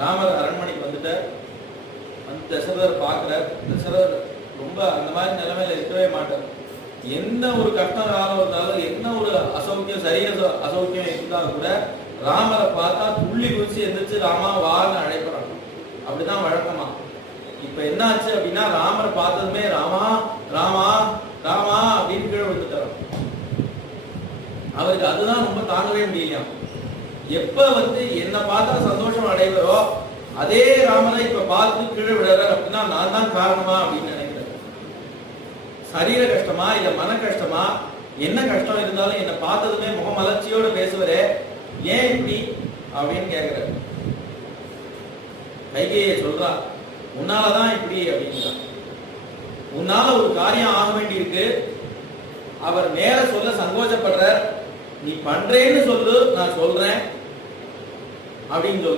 ராமர் அரண்மனைக்கு வந்துட்டார். அந்த தசரதர் பார்க்கிறார். தசரதர் ரொம்ப அந்த மாதிரி நிலைமையில இருக்கவே மாட்டார். எந்த ஒரு கஷ்டம் காலம் இருந்தாலும், என்ன ஒரு அசௌக்கியம், சரீர அசௌக்கியம் இருந்தாலும் கூட ராமரை பார்த்தா துள்ளி குதிச்சு எந்திரிச்சு ராமா வான்னு அழைக்கிறாங்க. அப்படிதான் வழக்கமா. இப்ப என்னாச்சு அப்படின்னா, ராமரை பார்த்ததுமே ராமா ராமா ராமா அப்படின்னு கீழே விழுந்துட்டார். அவருக்கு அதுதான் ரொம்ப தாங்கவே முடியலையாம். எப்ப என்னை பார்த்தா சந்தோஷம் அடைவரோ அதே ராமரை இப்ப பார்த்து கீழே விடுறாரு அப்படின்னா நான் தான் காரணமா அப்படின்னு நினைக்கிறேன். சரீர கஷ்டமா இல்ல மன கஷ்டமா, என்ன கஷ்டம் இருந்தாலும் என்னை பார்த்ததுமே முகமலர்ச்சியோட பேசுவரே, ஏன் இப்படி அப்படின்னு கேட்கிறார். கைகேயை சொல்றா, உன்னாலதான் இப்படி அப்படின்னா. உன்னால ஒரு காரியம் ஆக வேண்டி இருக்கு. அவர் நேர சொல்ல சங்கோச்சப்படுற, நீ பண்றேன்னு சொல்லு, நான் சொல்றேன் அப்படின்னு சொல்லு.